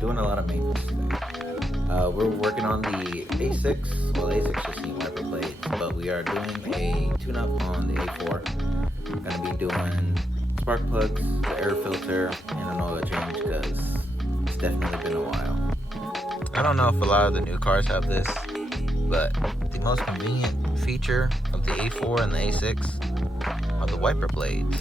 doing a lot of maintenance today. We're working on the A6. Well, A6 just need wiper blades, but we are doing a tune-up on the A4. Gonna be doing spark plugs, the air filter, and an oil change because it's definitely been a while. I don't know if a lot of the new cars have this, but the most convenient feature of the A4 and the A6 are the wiper blades.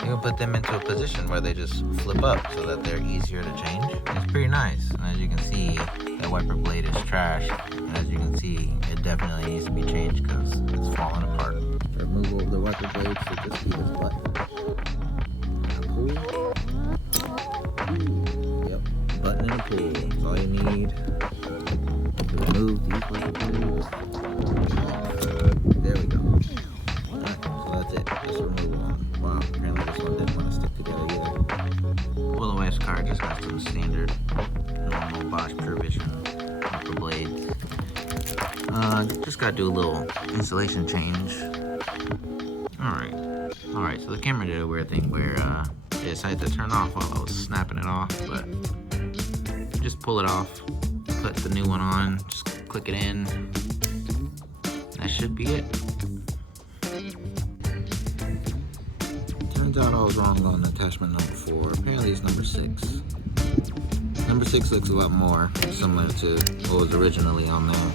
You can put them into a position where they just flip up so that they're easier to change. It's pretty nice. And as you can see, that wiper blade is trash. And as you can see, it definitely needs to be changed because it's falling apart. For removal of the wiper blade should just be this button. Pull. Yep, button and pull. That's all you need to remove these wiper blades. There we go. Alright, so that's it. Just remove one. Wow, apparently this one didn't want to stick together either. Well, the wife's car just got some standard normal Bosch Pure Vision wiper blades. Just gotta do a little installation change. Alright, so the camera did a weird thing where it decided to turn off while I was snapping it off, but just pull it off, put the new one on, just click it in. That should be it. Turns out I was wrong on attachment number 4. Apparently it's number 6. Number 6 looks a lot more similar to what was originally on there.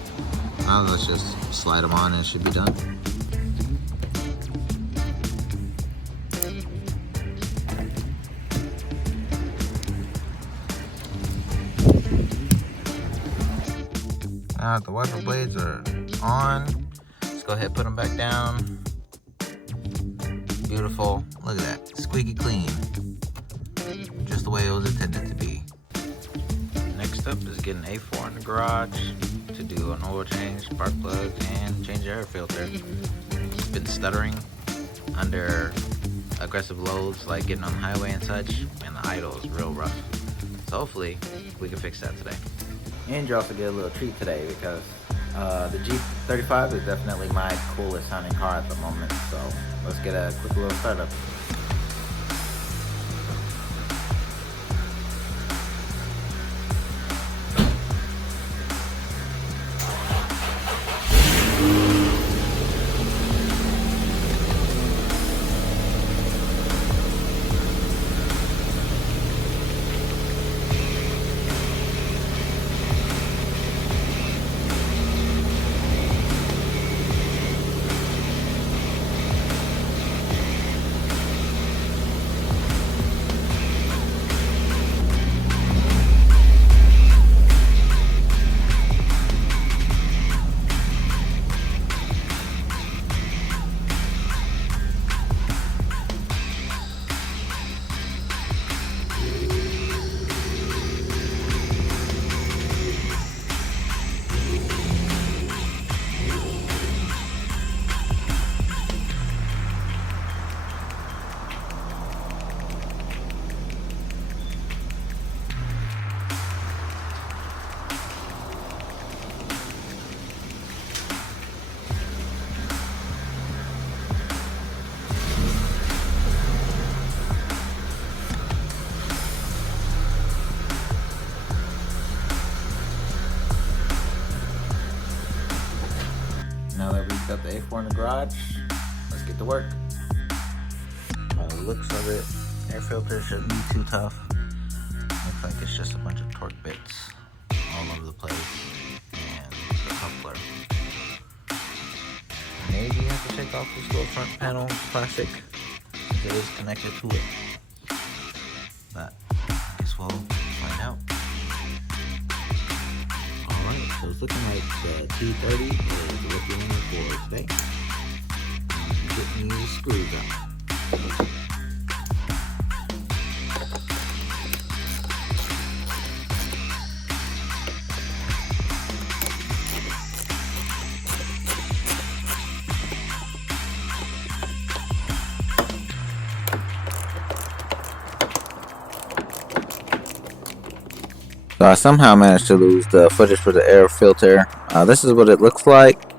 Now let's just slide them on and it should be done. Now the wiper blades are on. Let's go ahead and put them back down. Beautiful. Look at that. Squeaky clean. Just the way it was intended to be. Next up is getting A4 in the garage to do an oil change, spark plugs, and change the air filter. It's been stuttering under aggressive loads like getting on the highway and such, and the idle is real rough. So hopefully we can fix that today. And you also get a little treat today because the G35 is definitely my coolest sounding car at the moment. So let's get a quick little startup. Now that we've got the A4 in the garage, let's get to work. By the looks of it, air filter shouldn't be too tough. Looks like it's just a bunch of torque bits all over the place and the coupler. Maybe you have to take off this little front panel plastic that is connected to it. But I guess we'll find out. Alright, so it's looking like the T30 is looking for today. Getting these screws out. So I somehow managed to lose the footage for the air filter. This is what it looks like.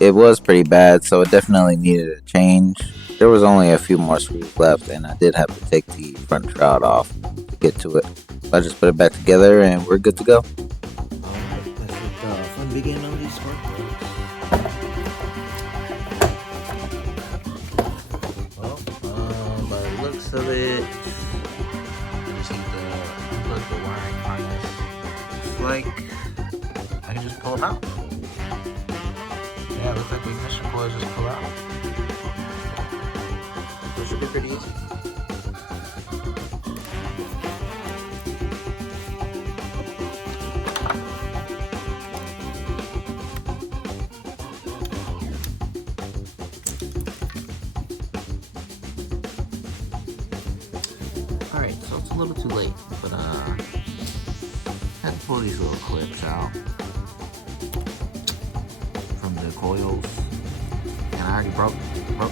It was pretty bad, so it definitely needed a change. There was only a few more screws left, and I did have to take the front shroud off to get to it. I just put it back together and we're good to go. Alright, let's let the fun begin on these spark plugs. Well, by the looks of it, I just need to unplug the wiring harness. Looks like I can just pull them out. Yeah, it looks like the ignition coils just pull out. So it should be pretty easy. Alright, so it's a little too late, but I had to pull these little clips out from the coils, and I already broke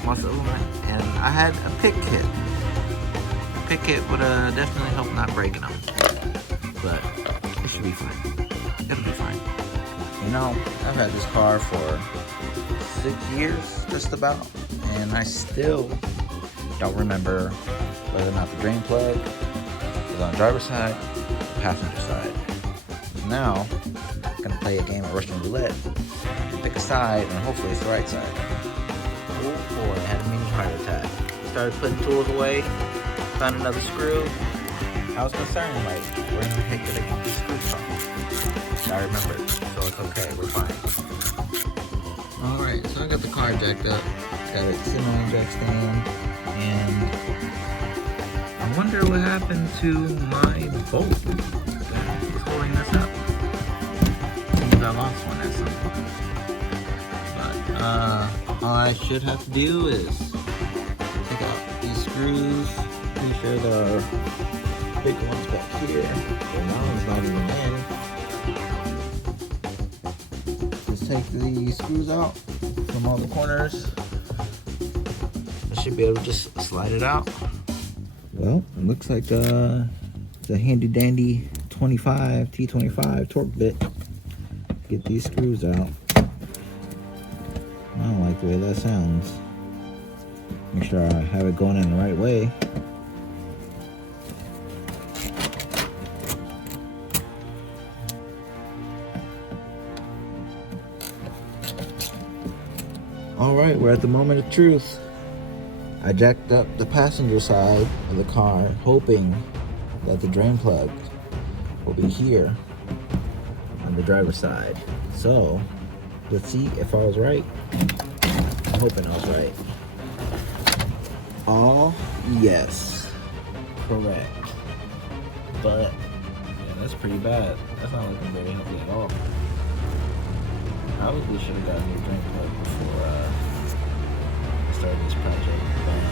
most of them, and I had a pick kit. A pick kit would definitely help not breaking them, but it should be fine. It'll be fine. You know, I've had this car for 6 years, just about, and I still don't remember whether or not the drain plug is on the driver's side or passenger side. So now, I'm gonna play a game of Russian roulette. Pick a side, and hopefully it's the right side. Oh boy, I had a mini heart attack. Started putting tools away, found another screw. I was concerned, like, where in the heck did I get these screws from? I remembered, so it's okay, we're fine. Alright, so I got the car jacked up. Got it sitting on the jack stand, and I wonder what happened to my bolt that's holding this up. Seems I lost one at some point. But all I should have to do is take out these screws. Pretty sure the big one's back here. The round one's not even in. Just take the screws out from all the corners. I should be able to just slide it out. Well, it looks like the handy dandy T25 torque bit. Get these screws out. I don't like the way that sounds. Make sure I have it going in the right way. Alright, we're at the moment of truth. I jacked up the passenger side of the car, hoping that the drain plug will be here on the driver's side. So, let's see if I was right. I'm hoping I was right. Oh, yes. Correct. But, yeah, that's pretty bad. That's not looking very healthy at all. Probably should have got a new drain plug before I started this project. But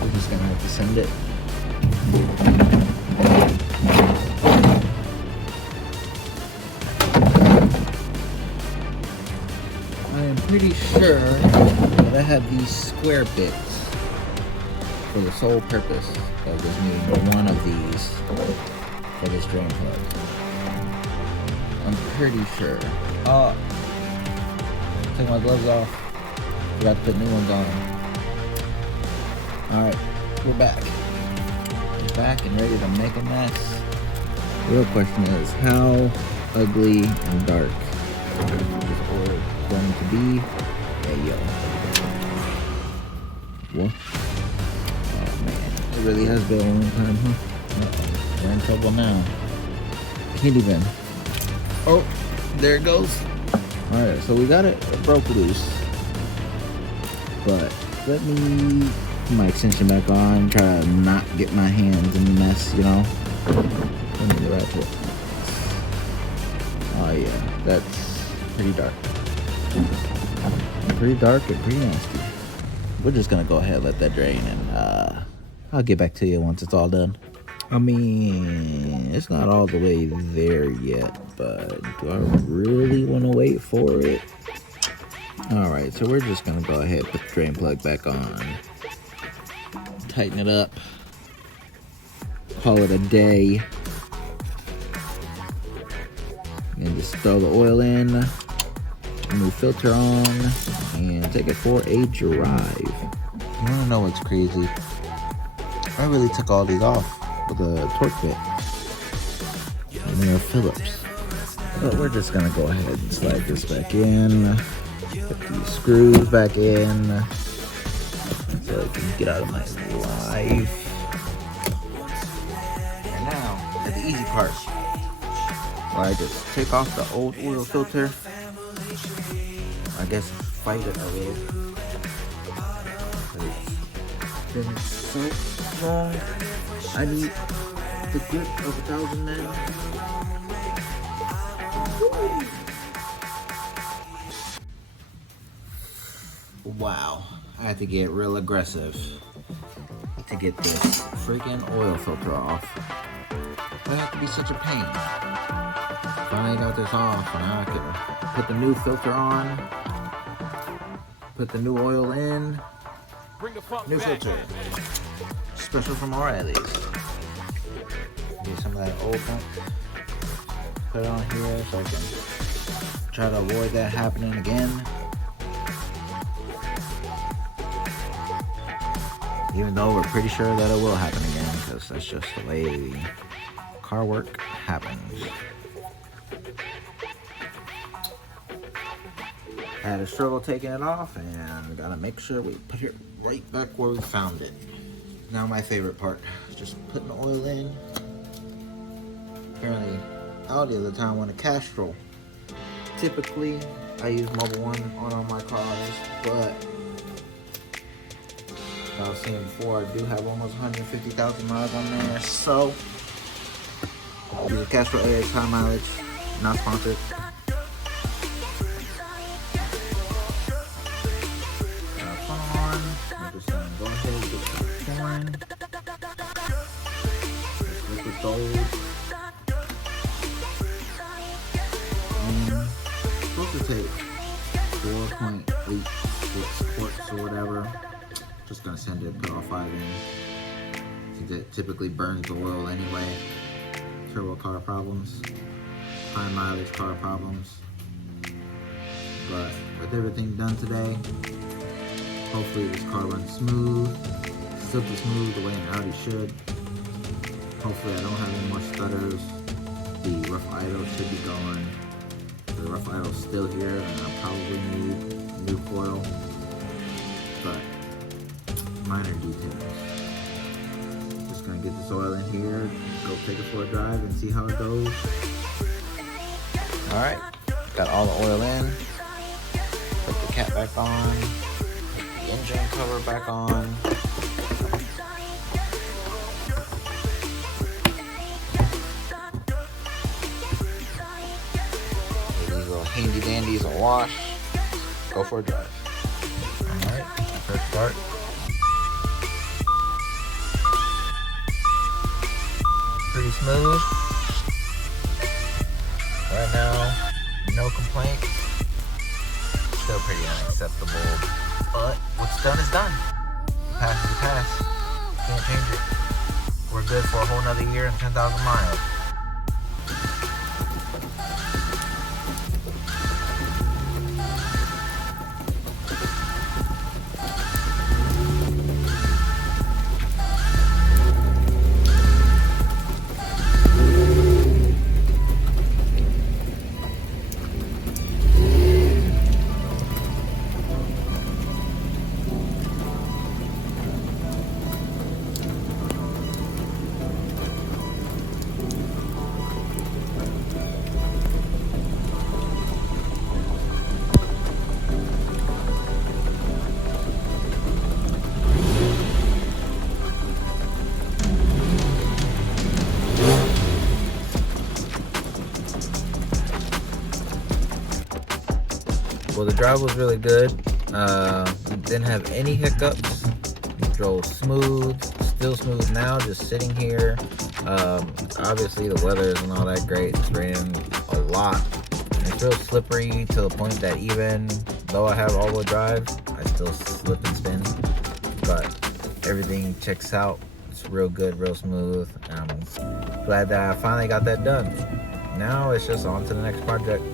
I'm just gonna have to send it. I am pretty sure that I have these square bits for the sole purpose of just needing one of these for this drain plug. I'm pretty sure. Oh, take my gloves off. Forgot to put new ones on. Alright, we're back. We're back and ready to make a mess. The real question is, how ugly and dark is this oil going to be? Hey, yo. What? Oh, man. It really has been a long time, huh? Uh-oh. We're in trouble now. Can't even. Oh, there it goes. Alright, so we got it. It broke loose. But let me put my extension back on, try to not get my hands in the mess, you know? Let me get right to it. Oh yeah, that's pretty dark. Pretty dark and pretty nasty. We're just gonna go ahead and let that drain, and I'll get back to you once it's all done. I mean, it's not all the way there yet, but do I really want to wait for it? Alright, so we're just going to go ahead and put the drain plug back on. Tighten it up. Call it a day. And just throw the oil in. New filter on. And take it for a drive. You want to know what's crazy? I really took all these off with a torque bit. And they're Phillips. But we're just gonna go ahead and slide this back in. Put these screws back in. So I can get out of my life. And now, to the easy part. Well, I just take off the old oil filter. I guess fight it a little. It's been so long. I need the grip of 1,000 men. Wow, I had to get real aggressive to get this freaking oil filter off. That had to be such a pain. Finally got this off, and now I can put the new filter on, put the new oil in, new filter, special from O'Reilly's. Get some of that old junk, put it on here so I can try to avoid that happening again. Even though we're pretty sure that it will happen again, because that's just the way car work happens. Had a struggle taking it off, and we gotta make sure we put it right back where we found it. Now my favorite part, just putting the oil in. Apparently Audi at the time wanted Castrol. Typically I use Mobil 1 on all my cars, but I was saying before, I do have almost 150,000 miles on there, so use Castrol AX high mileage, not sponsored. I'm just gonna go ahead and get some corn. Liquid gold. It's supposed to take 4.86 quarts or whatever. Just gonna send it, put all 5 in. I think that typically burns the oil anyway. Turbo car problems, high mileage car problems. But with everything done today, hopefully this car runs smooth, silky smooth the way an Audi should. Hopefully I don't have any more stutters. The rough idle should be gone. The rough idle's still here, and I'll probably need new coil. But minor details. Just gonna get this oil in here, go take it for a drive and see how it goes. Alright, got all the oil in. Put the cap back on. Put the engine cover back on. Give these little handy dandies a wash. Go for a drive. Alright, first start. Pretty smooth. Right now, no complaints. Still pretty unacceptable, but what's done is done. Pass is a pass. Can't change it. We're good for a whole nother year and 10,000 miles. Well, the drive was really good. Didn't have any hiccups. Drove smooth, still smooth now, just sitting here. Obviously the weather isn't all that great. It's raining a lot. And it's real slippery to the point that even though I have all-wheel drive, I still slip and spin. But everything checks out. It's real good, real smooth. I'm glad that I finally got that done. Now it's just on to the next project.